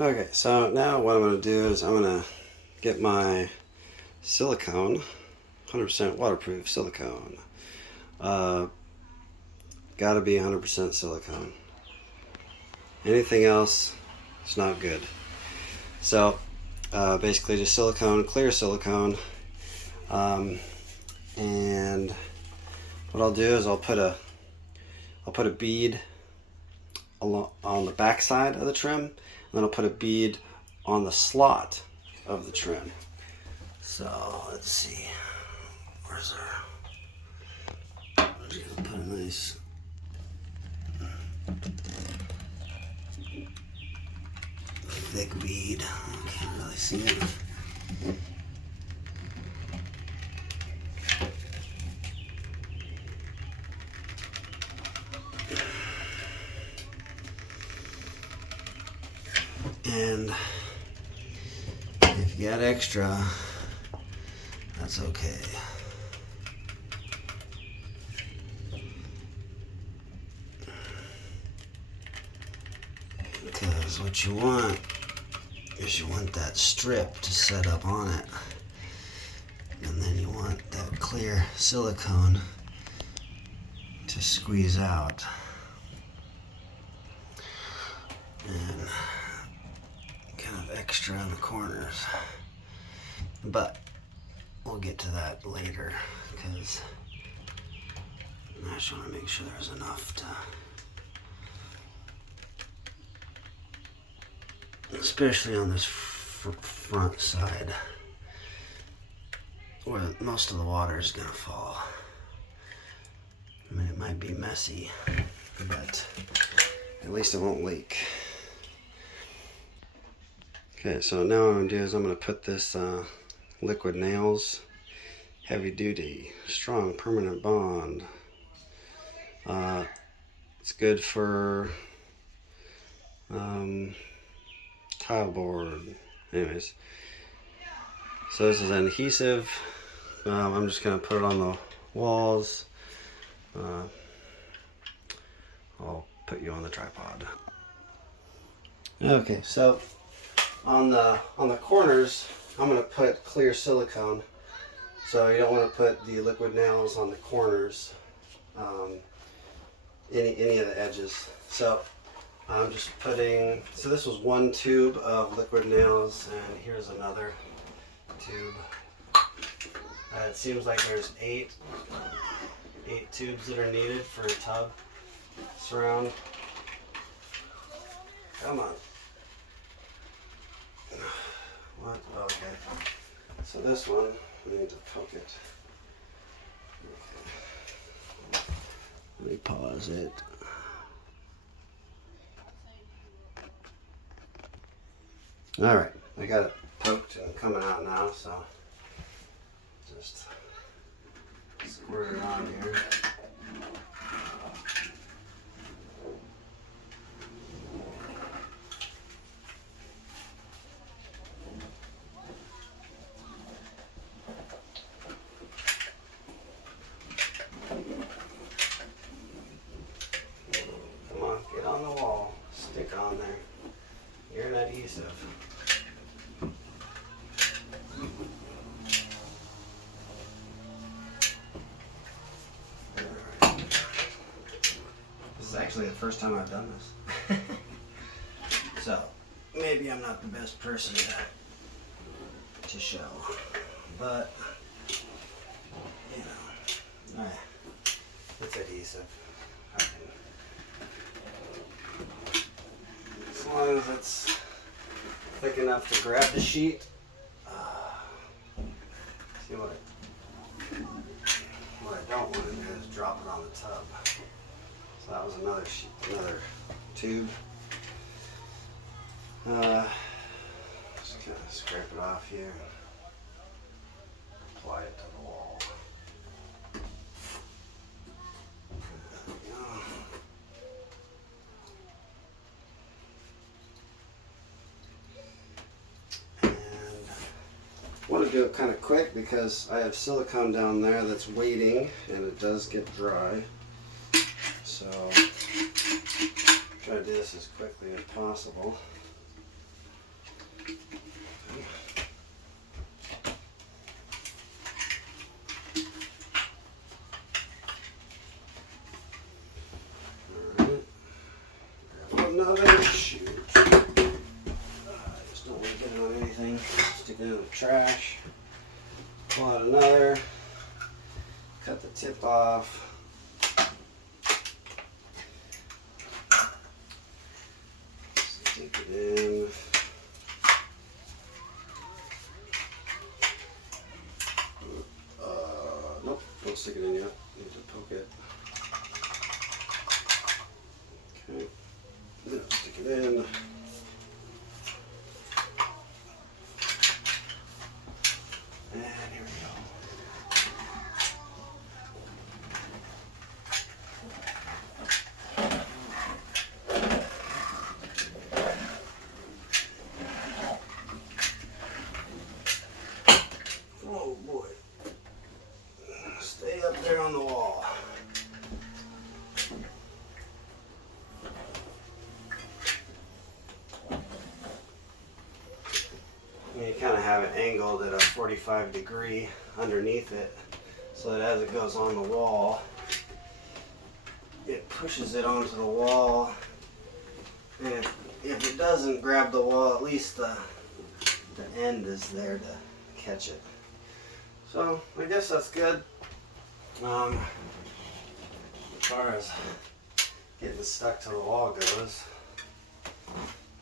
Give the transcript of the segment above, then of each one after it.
Okay, so now what I'm going to do is I'm going to get my silicone, 100% waterproof silicone. Got to be 100% silicone. Anything else, it's not good. So basically just silicone, clear silicone. And what I'll do is I'll put a bead on the back side of the trim, and then I'll put a bead on the slot of the trim. So let's see, where's our, I'm just gonna put a nice thick bead. I can't really see it. And if you got extra, that's okay. Because what you want is you want that strip to set up on it. And then you want that clear silicone to squeeze out. And kind of extra in the corners. But we'll get to that later because I just want to make sure there's enough to, especially on this front side where most of the water is going to fall. I mean, it might be messy, but at least it won't leak. Okay, so now what I'm going to do is I'm going to put this Liquid Nails Heavy Duty Strong Permanent Bond. It's good for tile board. Anyways, so this is an adhesive. I'm just going to put it on the walls. I'll put you on the tripod. Okay, so on the corners, I'm going to put clear silicone. So you don't want to put the liquid nails on the corners, any of the edges. So I'm just putting, so this was one tube of liquid nails, and here's another tube. It seems like there's eight tubes that are needed for a tub surround. Come on. What? Okay. So this one, we need to poke it. Okay. Let me pause it. All right, I got it poked and coming out now, so just squirt it on here. Come on, get on the wall, stick on there. You're an adhesive. This is actually the first time I've done this. So, maybe I'm not the best person to show, but, you know, it's adhesive. As long as it's thick enough to grab the sheet. See what I don't want to do is drop it on the tub. So that was another sheet, another tube. Just kind of scrape it off here. Apply it to the wall. There we go. And I want to do it kind of quick because I have silicone down there that's waiting and it does get dry. So try to do this as quickly as possible. trash. Pull out another. Cut the tip off. Stick it in. Nope, don't stick it in yet. Need to poke it. Okay. Now stick it in. And here we go. Oh boy. Stay up there on the wall. You kind of have it angled at a 45-degree underneath it, so that as it goes on the wall, it pushes it onto the wall, and if it doesn't grab the wall, at least the end is there to catch it. So I guess that's good. As far as getting stuck to the wall goes.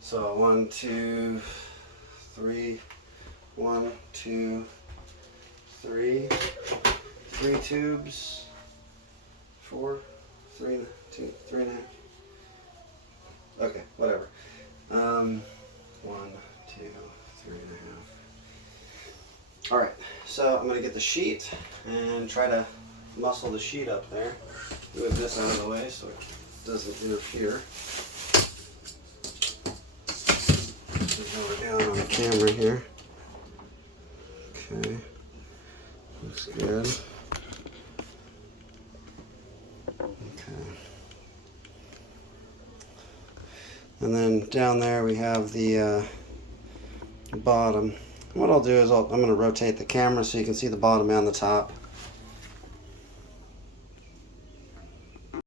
So 1, 2, 3, 1, 2, 3, 3 tubes, 4, 3, 2, 3 and a half. Okay, whatever. 1, 2, 3 and a half. All right, so I'm gonna get the sheet and try to muscle the sheet up there. Move this out of the way so it doesn't interfere. We're down on the camera here. Okay, looks good. Okay. And then down there we have the bottom. What I'll do is I'm going to rotate the camera so you can see the bottom and the top.